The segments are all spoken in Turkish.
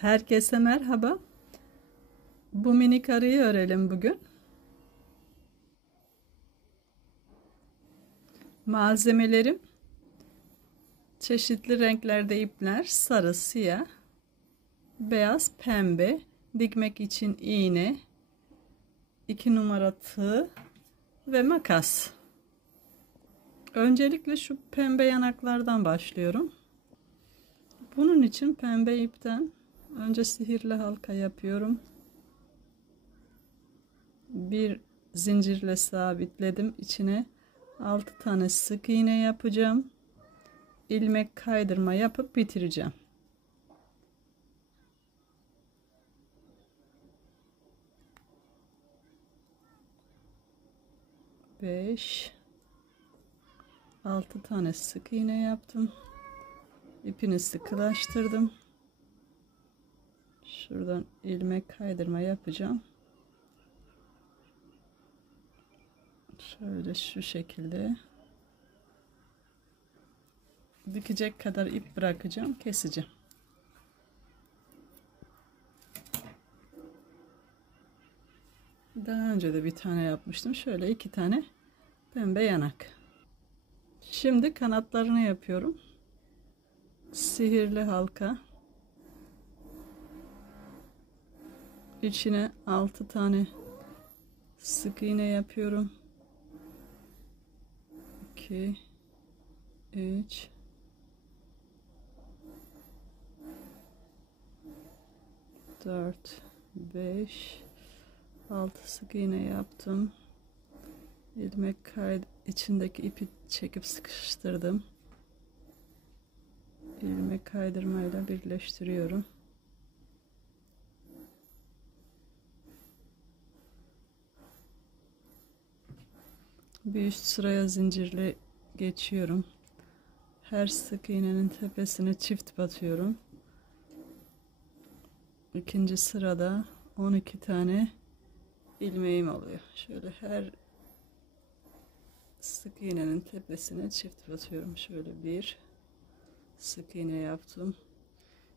Herkese merhaba. Bu minik arıyı örelim bugün. Malzemelerim çeşitli renklerde ipler, sarı, siyah, beyaz, pembe, dikmek için iğne, 2 numara tığ ve makas. Öncelikle şu pembe yanaklardan başlıyorum. Bunun için pembe ipten önce sihirli halka yapıyorum. Bir zincirle sabitledim. İçine 6 tane sık iğne yapacağım. İlmek kaydırma yapıp bitireceğim. Beş, 6 tane sık iğne yaptım. İpini sıkılaştırdım. Şuradan ilmek kaydırma yapacağım. Şöyle şu şekilde dikecek kadar ip bırakacağım, keseceğim. Daha önce de bir tane yapmıştım. Şöyle 2 tane pembe yanak. Şimdi kanatlarını yapıyorum. Sihirli halka. İçine 6 tane sık iğne yapıyorum. 2 3 4 5 6 sık iğne yaptım. İlmek içindeki ipi çekip sıkıştırdım. İlmek kaydırmayla birleştiriyorum. Bir üst sıraya zincirle geçiyorum. Her sık iğnenin tepesine çift batıyorum. İkinci sırada 12 tane ilmeğim oluyor. Şöyle her sık iğnenin tepesine çift batıyorum. Şöyle bir sık iğne yaptım.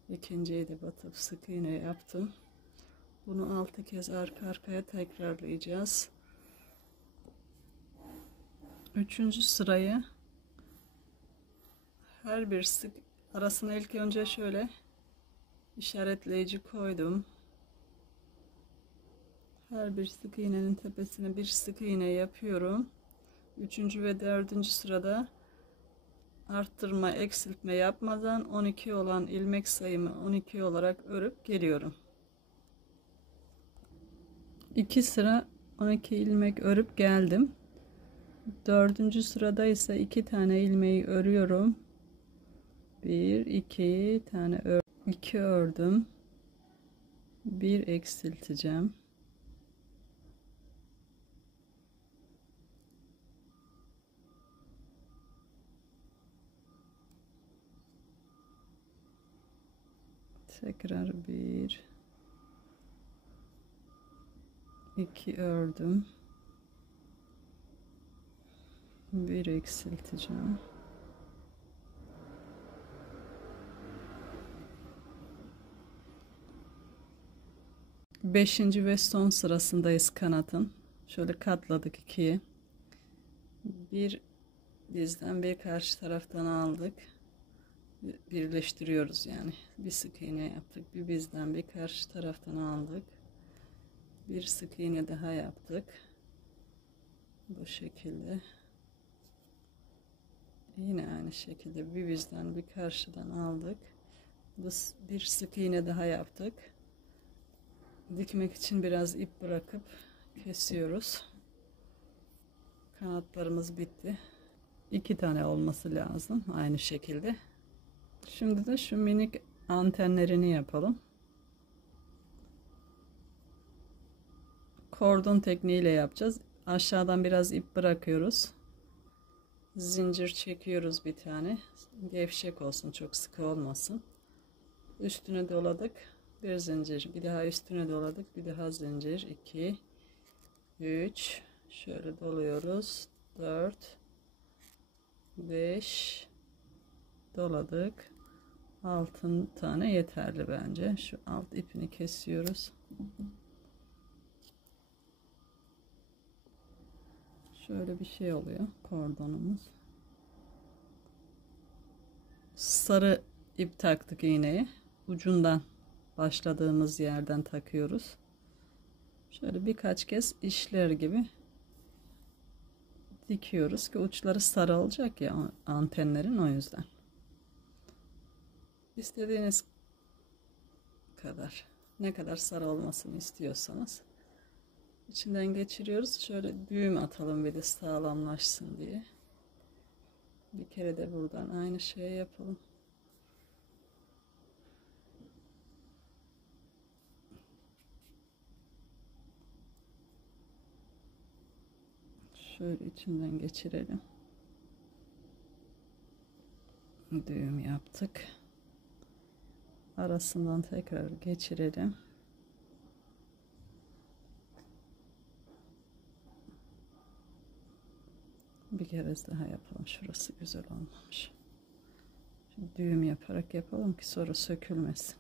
İkinciyi de batıp sık iğne yaptım. Bunu 6 kez arka arkaya tekrarlayacağız. Üçüncü sıraya her bir sık arasına ilk önce şöyle işaretleyici koydum. Her bir sık iğnenin tepesine bir sık iğne yapıyorum. Üçüncü ve dördüncü sırada arttırma eksiltme yapmadan 12 olan ilmek sayımı 12 olarak örüp geliyorum. 2 sıra 12 ilmek örüp geldim. Dördüncü sırada ise 2 tane ilmeği örüyorum. 1 2 tane 2 ördüm. 1 eksilteceğim. Tekrar 1 2 ördüm. 1 eksilteceğim. Beşinci ve son sırasındayız kanatın. Şöyle katladık ikiye. Bir dizden bir karşı taraftan aldık. Birleştiriyoruz yani. Bir sık iğne yaptık. Bir bizden bir karşı taraftan aldık. Bir sık iğne daha yaptık. Bu şekilde. Yine aynı şekilde bir bizden bir karşıdan aldık. Bir sık iğne daha yaptık. Dikmek için biraz ip bırakıp kesiyoruz. Kanatlarımız bitti. 2 tane olması lazım aynı şekilde. Şimdi de şu minik antenlerini yapalım. Kordon tekniğiyle yapacağız. Aşağıdan biraz ip bırakıyoruz. Zincir çekiyoruz bir tane. Gevşek olsun, çok sıkı olmasın. Üstüne doladık. Bir zincir. Bir daha üstüne doladık. Bir daha zincir. 2 3 şöyle doluyoruz. 4 5 doladık. 6 tane yeterli bence. Şu alt ipini kesiyoruz. Şöyle bir şey oluyor kordonumuz. Sarı ip taktık iğneye. Ucundan başladığımız yerden takıyoruz. Şöyle birkaç kez işler gibi dikiyoruz ki uçları sarı olacak ya antenlerin, o yüzden. İstediğiniz kadar, ne kadar sarı olmasını istiyorsanız içinden geçiriyoruz. Şöyle düğüm atalım bir de sağlamlaşsın diye. Bir kere de buradan aynı şeyi yapalım. Şöyle içinden geçirelim. Düğüm yaptık. Arasından tekrar geçirelim. Bir kere daha yapalım. Şurası güzel olmamış. Şimdi düğüm yaparak yapalım ki sonra sökülmesin.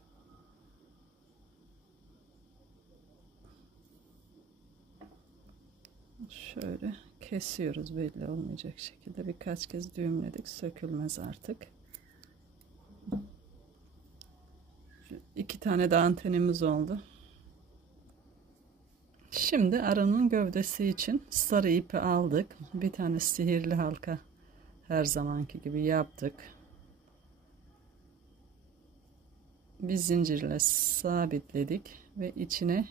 Şöyle kesiyoruz belli olmayacak şekilde. Birkaç kez düğümledik. Sökülmez artık. 2 tane de antenimiz oldu. Şimdi arının gövdesi için sarı ipi aldık. Bir tane sihirli halka her zamanki gibi yaptık. Bir zincirle sabitledik ve içine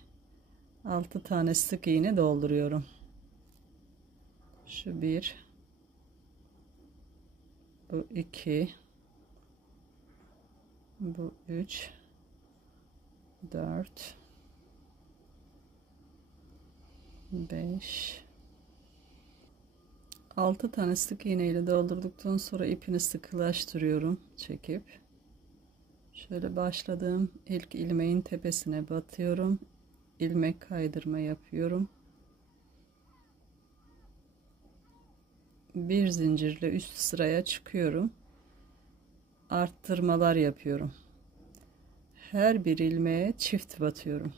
6 tane sık iğne dolduruyorum. Şu 1, bu 2, bu 3, 4, 5, 6 tane sık iğne ile doldurduktan sonra ipini sıkılaştırıyorum çekip. Şöyle başladığım ilk ilmeğin tepesine batıyorum. İlmek kaydırma yapıyorum. Bir zincirle üst sıraya çıkıyorum. Arttırmalar yapıyorum. Her bir ilmeğe çift batıyorum.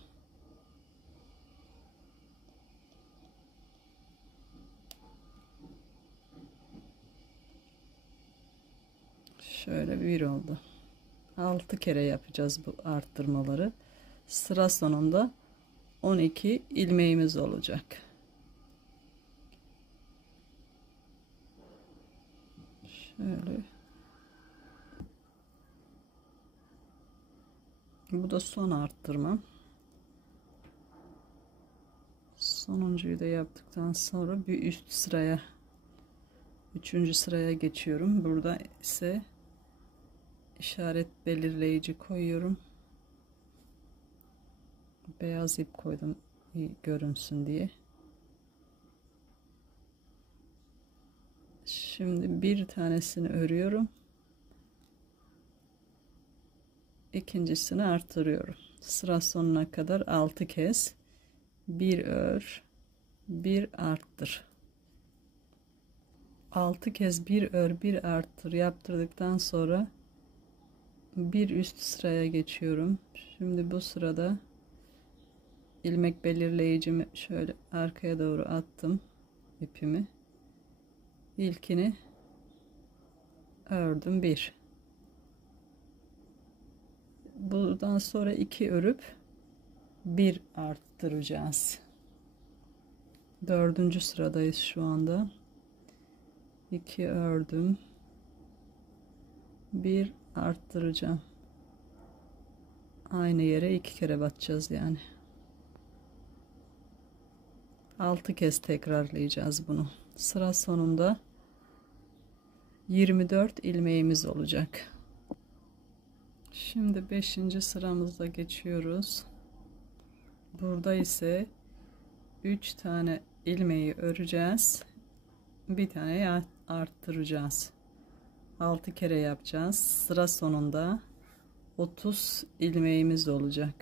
Şöyle bir oldu. 6 kere yapacağız bu arttırmaları. Sıra sonunda 12 ilmeğimiz olacak. Şöyle. Bu da son arttırma. Sonuncuyu da yaptıktan sonra bir üst sıraya, 3. sıraya geçiyorum. Burada ise işaret belirleyici koyuyorum. Beyaz ip koydum iyi görünsün diye. Şimdi bir tanesini örüyorum. İkincisini artırıyorum. Sıra sonuna kadar 6 kez bir ör, bir arttır. 6 kez bir ör, bir arttır yaptırdıktan sonra bir üst sıraya geçiyorum. Şimdi bu sırada ilmek belirleyicimi şöyle arkaya doğru attım ipimi. İlkini ördüm, bir. Buradan sonra 2 örüp bir arttıracağız. 4. sıradayız şu anda. 2 ördüm, bir arttıracağım. Aynı yere 2 kere batacağız yani. 6 kez tekrarlayacağız bunu. Sıra sonunda 24 ilmeğimiz olacak. Şimdi 5. sıramıza geçiyoruz. Burada ise 3 tane ilmeği öreceğiz. Bir tane arttıracağız. 6 kere yapacağız. Sıra sonunda 30 ilmeğimiz olacak.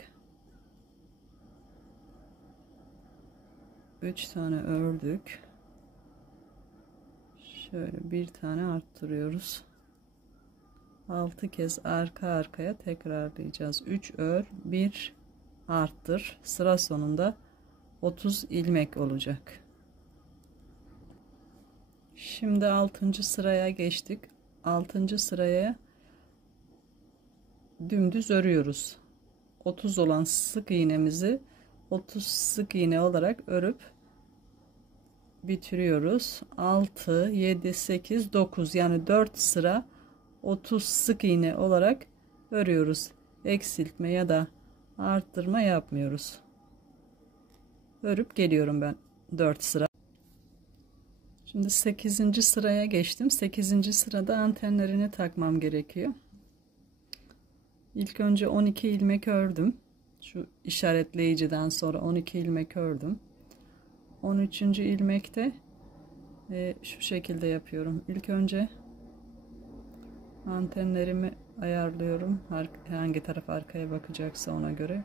3 tane ördük. Şöyle bir tane arttırıyoruz. 6 kez arka arkaya tekrarlayacağız. 3 ör, 1 arttır. Sıra sonunda 30 ilmek olacak. Şimdi 6. sıraya geçtik. 6. sıraya dümdüz örüyoruz. 30 olan sık iğnemizi 30 sık iğne olarak örüp bitiriyoruz. 6, 7, 8, 9 yani 4 sıra 30 sık iğne olarak örüyoruz. Eksiltme ya da arttırma yapmıyoruz. Örüp geliyorum ben 4 sıra. Şimdi 8. sıraya geçtim. 8. sırada antenlerini takmam gerekiyor. İlk önce 12 ilmek ördüm. Şu işaretleyiciden sonra 12 ilmek ördüm. 13. ilmekte şu şekilde yapıyorum. İlk önce antenlerimi ayarlıyorum. Hangi taraf arkaya bakacaksa ona göre.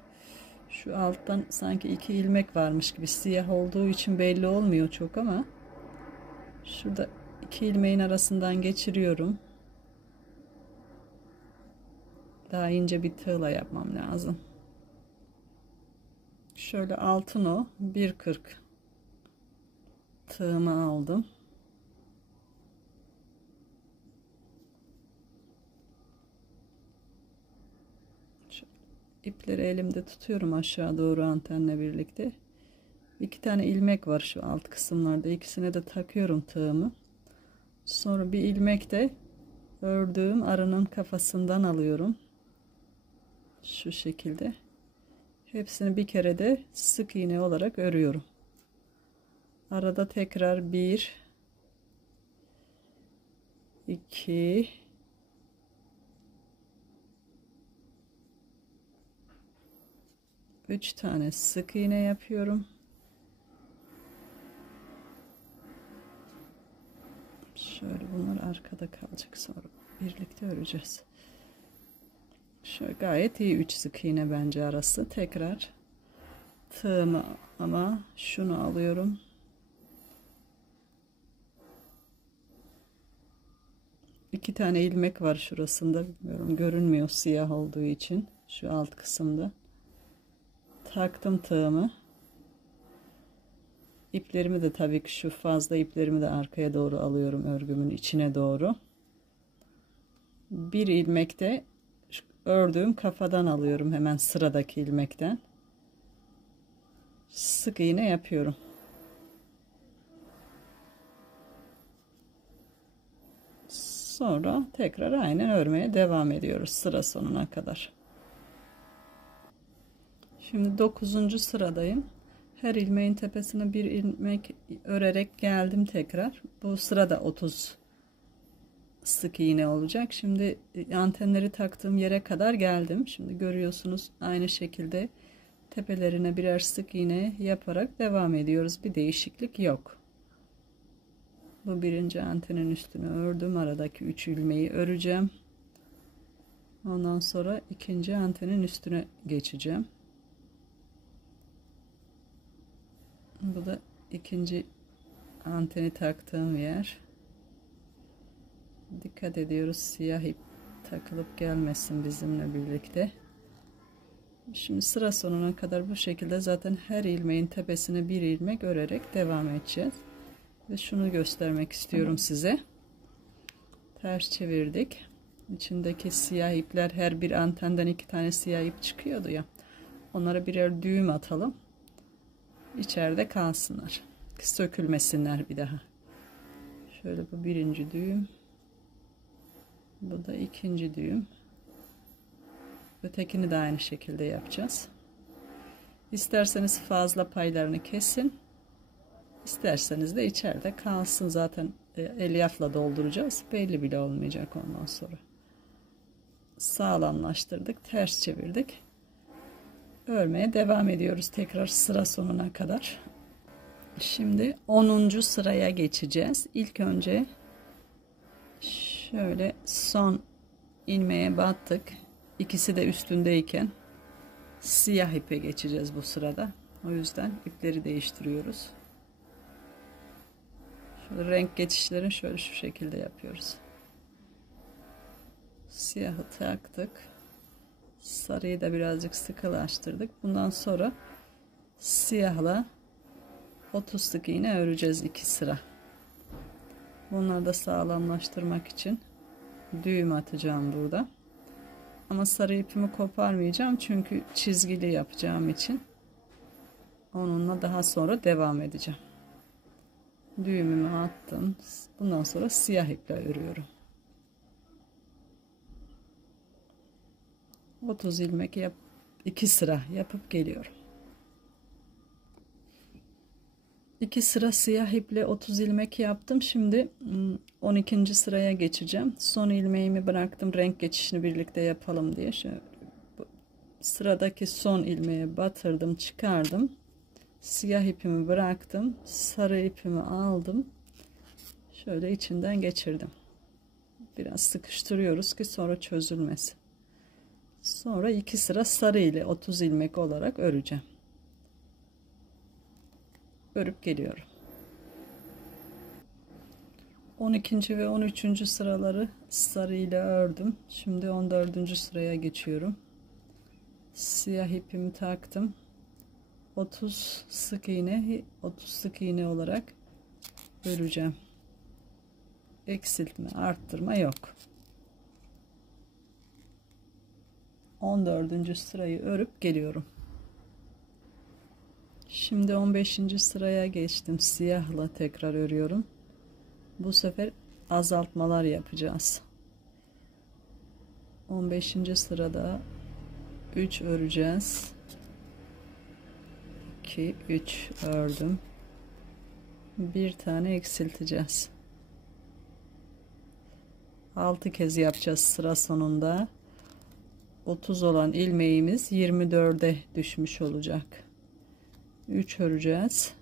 Şu alttan sanki 2 ilmek varmış gibi, siyah olduğu için belli olmuyor çok ama şurada 2 ilmeğin arasından geçiriyorum. Daha ince bir tığla yapmam lazım. Şöyle altın o 1.40 tığımı aldım. İpleri elimde tutuyorum aşağı doğru antenle birlikte. 2 tane ilmek var şu alt kısımlarda. İkisine de takıyorum tığımı. Sonra bir ilmek de ördüğüm arının kafasından alıyorum. Şu şekilde. Hepsini bir kere de sık iğne olarak örüyorum. Arada tekrar 1 2 3 tane sık iğne yapıyorum. Şöyle bunlar arkada kalacak, sonra birlikte öreceğiz. Şöyle gayet iyi 3 sık iğne bence arası. Tekrar tığımı ama şunu alıyorum. İki tane ilmek var şurasında. Bilmiyorum, görünmüyor siyah olduğu için. Şu alt kısımda. Taktım tığımı. İplerimi de tabii ki şu fazla iplerimi de arkaya doğru alıyorum, örgümün içine doğru. Bir ilmek de ördüğüm kafadan alıyorum, hemen sıradaki ilmekten. Sık iğne yapıyorum. Sonra tekrar aynen örmeye devam ediyoruz sıra sonuna kadar. Şimdi 9. sıradayım. Her ilmeğin tepesine bir ilmek örerek geldim tekrar. Bu sırada 30 sık iğne olacak. Şimdi antenleri taktığım yere kadar geldim. Şimdi görüyorsunuz, aynı şekilde tepelerine birer sık iğne yaparak devam ediyoruz. Bir değişiklik yok. Bu birinci antenin üstünü ördüm. Aradaki 3 ilmeği öreceğim. Ondan sonra ikinci antenin üstüne geçeceğim. Bu da ikinci anteni taktığım yer. Dikkat ediyoruz siyah ip takılıp gelmesin bizimle birlikte. Şimdi sıra sonuna kadar bu şekilde zaten her ilmeğin tepesine bir ilmek örerek devam edeceğiz. Ve şunu göstermek istiyorum size. Ters çevirdik. İçindeki siyah ipler, her bir antenden 2 tane siyah ip çıkıyordu ya. Onlara birer düğüm atalım. İçeride kalsınlar. Sökülmesinler bir daha. Şöyle, bu birinci düğüm. Bu da ikinci düğüm. Ötekini de aynı şekilde yapacağız. İsterseniz fazla paylarını kesin. İsterseniz de içeride kalsın. Zaten elyafla dolduracağız. Belli bile olmayacak ondan sonra. Sağlamlaştırdık. Ters çevirdik. Örmeye devam ediyoruz tekrar sıra sonuna kadar. Şimdi 10. sıraya geçeceğiz. İlk önce şöyle son ilmeğe battık. İkisi de üstündeyken siyah ipe geçeceğiz bu sırada. O yüzden ipleri değiştiriyoruz. Şöyle renk geçişlerini şöyle şu şekilde yapıyoruz. Siyahı taktık. Sarıyı da birazcık sıkılaştırdık. Bundan sonra siyahla 30 sık iğne öreceğiz 2 sıra. Bunları da sağlamlaştırmak için düğüm atacağım burada. Ama sarı ipimi koparmayacağım çünkü çizgili yapacağım için. Onunla daha sonra devam edeceğim. Düğümümü attım. Bundan sonra siyah iple örüyorum. 30 ilmek 2 sıra yapıp geliyorum. 2 sıra siyah iple 30 ilmek yaptım. Şimdi 12. sıraya geçeceğim. Son ilmeğimi bıraktım. Renk geçişini birlikte yapalım diye. Şöyle sıradaki son ilmeğe batırdım, çıkardım. Siyah ipimi bıraktım. Sarı ipimi aldım. Şöyle içinden geçirdim. Biraz sıkıştırıyoruz ki sonra çözülmesin. Sonra 2 sıra sarı ile 30 ilmek olarak öreceğim. Örüp geliyorum. 12. ve 13. sıraları sarı ile ördüm. Şimdi 14. sıraya geçiyorum. Siyah ipimi taktım. 30 sık iğne olarak öreceğim. Eksiltme, arttırma yok. 14. sırayı örüp geliyorum. Şimdi 15. sıraya geçtim. Siyahla tekrar örüyorum. Bu sefer azaltmalar yapacağız. 15. sırada 3 öreceğiz. 2 3 ördüm. Bir tane eksilteceğiz. 6 kez yapacağız sıra sonunda. 30 olan ilmeğimiz 24'e düşmüş olacak. 3 öreceğiz.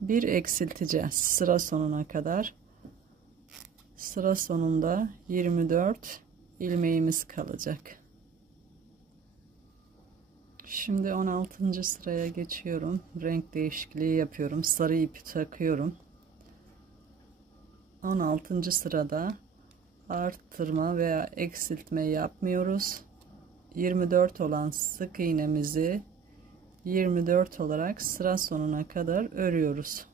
Bir eksilteceğiz sıra sonuna kadar. Sıra sonunda 24 ilmeğimiz kalacak. Şimdi 16. sıraya geçiyorum. Renk değişikliği yapıyorum. Sarı ipi takıyorum. 16. sırada arttırma veya eksiltme yapmıyoruz. 24 olan sık iğnemizi 24 olarak sıra sonuna kadar örüyoruz.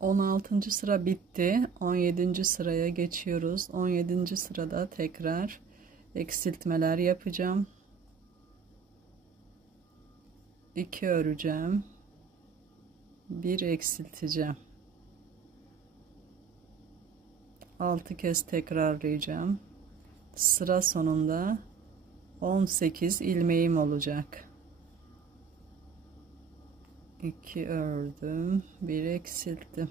16. sıra bitti. 17. sıraya geçiyoruz. 17. sırada tekrar eksiltmeler yapacağım. 2 öreceğim. 1 eksilteceğim. 6 kez tekrarlayacağım. Sıra sonunda 18 ilmeğim olacak. 2 ördüm, 1 eksilttim.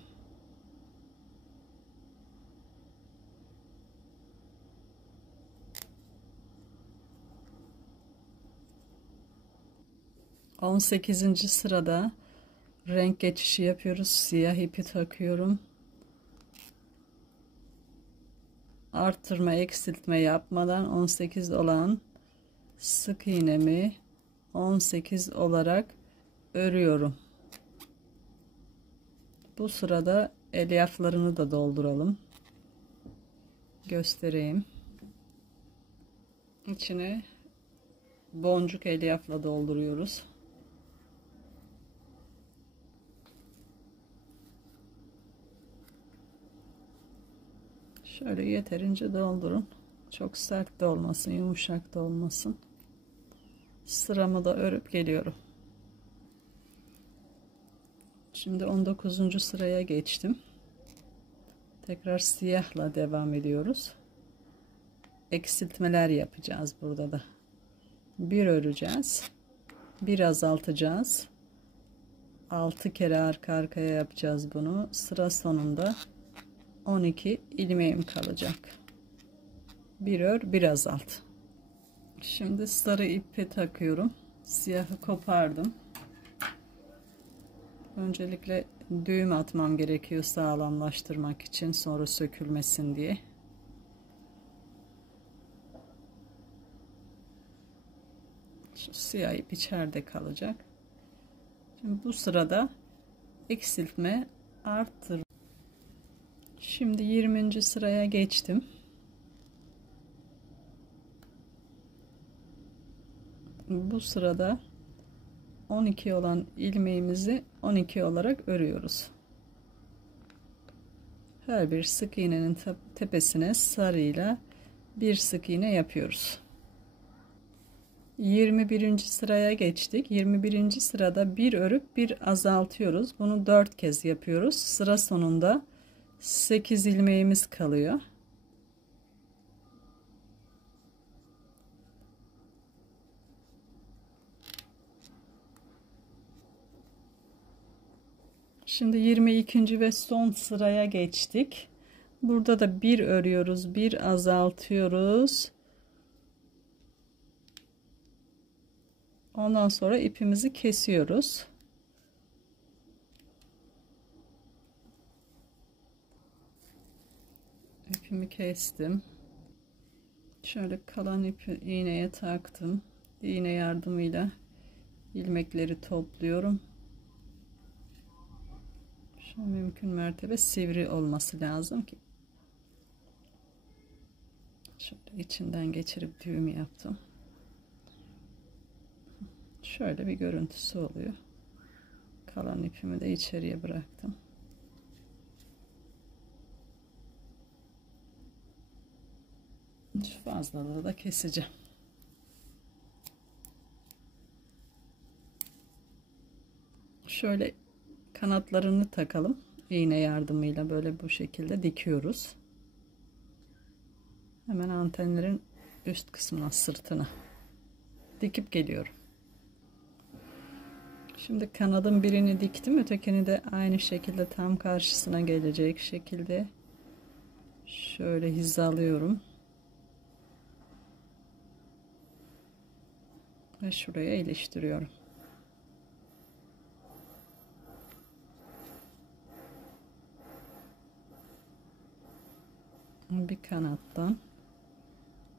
On 18. sırada renk geçişi yapıyoruz. Siyah ipi takıyorum. Arttırma, eksiltme yapmadan 18 olan sık iğnemi 18 olarak örüyorum. Bu sırada elyaflarını da dolduralım. Göstereyim. İçine boncuk elyafla dolduruyoruz. Şöyle yeterince doldurun. Çok sert de olmasın, yumuşak da olmasın. Sıramı da örüp geliyorum. Şimdi 19. sıraya geçtim. Tekrar siyahla devam ediyoruz. Eksiltmeler yapacağız burada da. 1 öreceğiz. 1 azaltacağız. 6 kere arka arkaya yapacağız bunu. Sıra sonunda 12 ilmeğim kalacak. 1 ör, 1 azalt. Şimdi sarı ipi takıyorum. Siyahı kopardım. Öncelikle düğüm atmam gerekiyor sağlamlaştırmak için, sonra sökülmesin diye. Şu siyah ip içeride kalacak. Şimdi bu sırada eksiltme, arttırma. Şimdi 20. sıraya geçtim. Bu sırada 12 olan ilmeğimizi 12 olarak örüyoruz. Her bir sık iğnenin tepesine sarıyla bir sık iğne yapıyoruz. 21. sıraya geçtik. 21. sırada bir örüp bir azaltıyoruz. Bunu 4 kez yapıyoruz. Sıra sonunda 8 ilmeğimiz kalıyor. Şimdi 22. ve son sıraya geçtik. Burada da bir örüyoruz, bir azaltıyoruz. Ondan sonra ipimizi kesiyoruz. İpimi kestim. Şöyle kalan ipi iğneye taktım. İğne yardımıyla ilmekleri topluyorum. Şu mümkün mertebe sivri olması lazım ki. Şöyle içinden geçirip düğüm yaptım. Şöyle bir görüntüsü oluyor. Kalan ipimi de içeriye bıraktım. Şu fazlalığı da keseceğim. Şöyle kanatlarını takalım. İğne yardımıyla böyle bu şekilde dikiyoruz. Hemen antenlerin üst kısmına, sırtına dikip geliyorum. Şimdi kanadın birini diktim, ötekini de aynı şekilde tam karşısına gelecek şekilde şöyle hizalıyorum ve şuraya iliştiriyorum. Bir kanattan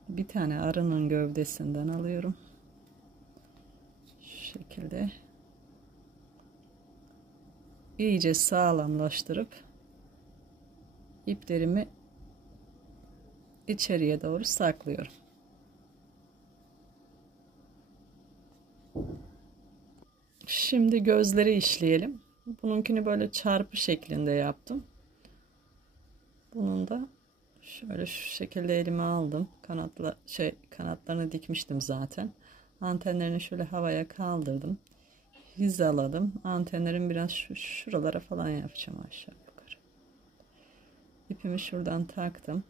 bir tane arının gövdesinden alıyorum. Şu şekilde iyice sağlamlaştırıp iplerimi içeriye doğru saklıyorum. Şimdi gözleri işleyelim. Bununkini böyle çarpı şeklinde yaptım. Bunun da şöyle şu şekilde elime aldım. Kanatlarını dikmiştim zaten. Antenlerini şöyle havaya kaldırdım. Hizaladım. Antenlerin biraz şuralara falan yapacağım, aşağı yukarı. İpimi şuradan taktım.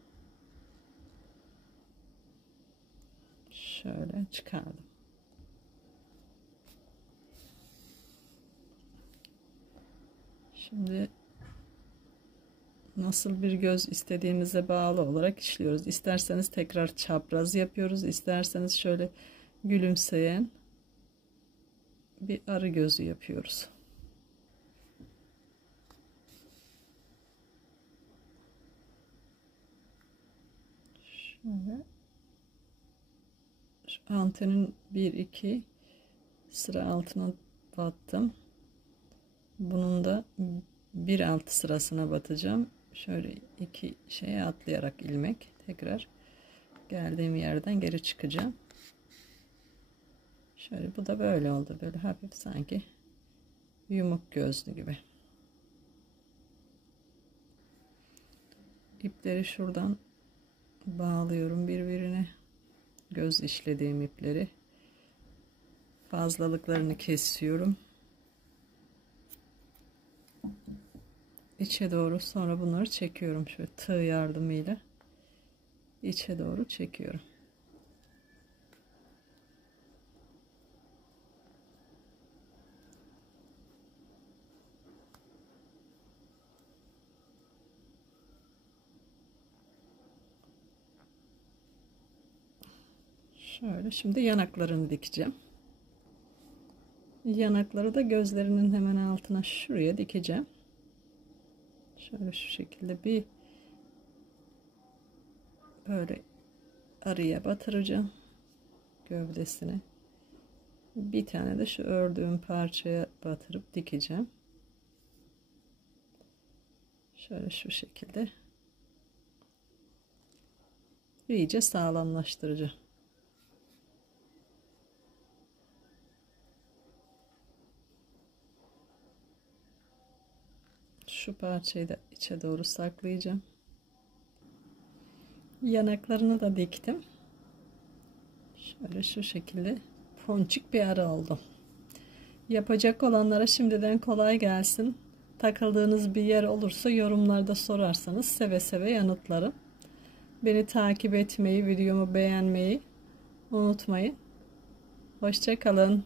Şöyle çıkardım. Şimdi nasıl bir göz istediğimize bağlı olarak işliyoruz. İsterseniz tekrar çapraz yapıyoruz. İsterseniz şöyle gülümseyen bir arı gözü yapıyoruz. Şöyle şu antenin 1-2 sıra altına battım. Bunun da 1 alt sırasına batacağım. Şöyle 2 şeye atlayarak ilmek tekrar geldiğim yerden geri çıkacağım. Şöyle bu da böyle oldu. Böyle hafif sanki yumuk gözlü gibi. İpleri şuradan bağlıyorum birbirine. Göz işlediğim ipleri. Fazlalıklarını kesiyorum. İçe doğru sonra bunları çekiyorum. Şöyle tığ yardımıyla içe doğru çekiyorum. Şöyle şimdi yanaklarını dikeceğim. Yanakları da gözlerinin hemen altına şuraya dikeceğim. Şöyle şu şekilde bir böyle araya batıracağım gövdesine. Bir tane de şu ördüğüm parçaya batırıp dikeceğim. Şöyle şu şekilde İyice sağlamlaştırıcı. Şu parçayı da içe doğru saklayacağım. Yanaklarını da diktim. Şöyle şu şekilde ponçik bir ara oldu. Yapacak olanlara şimdiden kolay gelsin. Takıldığınız bir yer olursa yorumlarda sorarsanız seve seve yanıtlarım. Beni takip etmeyi, videomu beğenmeyi unutmayın. Hoşça kalın.